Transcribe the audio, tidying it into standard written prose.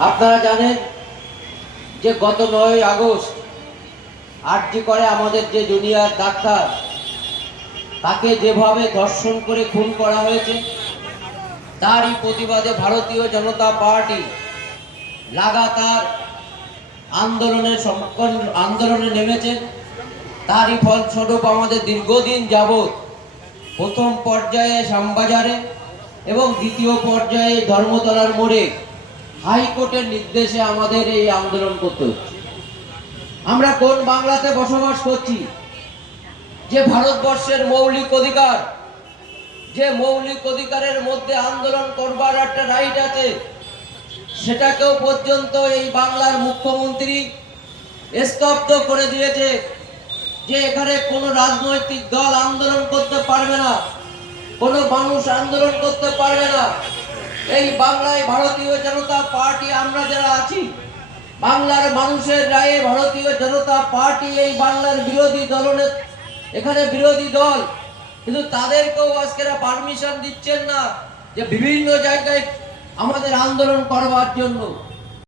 আপনারা জানেন যে গত 9 আগস্ট আরজি করে আমাদের যে জুনিয়র ডাক্তার তাকে যেভাবে ধর্ষণ করে খুন করা হয়েছে, তারই প্রতিবাদে ভারতীয় জনতা পার্টি লাগাতার আন্দোলনে নেমেছেন। তারই ফলস্বরূপ আমাদের দীর্ঘদিন যাবৎ প্রথম পর্যায়ে শ্যামবাজারে এবং দ্বিতীয় পর্যায়ে ধর্মতলার মোড়ে হাইকোর্টের নির্দেশে আমাদের এই আন্দোলন করতে হচ্ছে। আমরা কোন বাংলাতে বসবাস করছি? যে ভারতবর্ষের মৌলিক অধিকার, যে মৌলিক অধিকারের মধ্যে আন্দোলন করবার একটা রাইট আছে, সেটাকেও পর্যন্ত এই বাংলার মুখ্যমন্ত্রী স্তব্ধ করে দিয়েছে যে এখানে কোনো রাজনৈতিক দল আন্দোলন করতে পারবে না, কোনো মানুষ আন্দোলন করতে পারবে না। এই বাংলায় ভারতীয় জনতা পার্টি আমরা যারা আছি, বাংলার মানুষের রায়ে ভারতীয় জনতা পার্টি এই বাংলার বিরোধী দলের এখানে বিরোধী দল, কিন্তু তাদেরকেও আজকে পারমিশন দিচ্ছেন না যে বিভিন্ন জায়গায় আমাদের আন্দোলন করবার জন্য।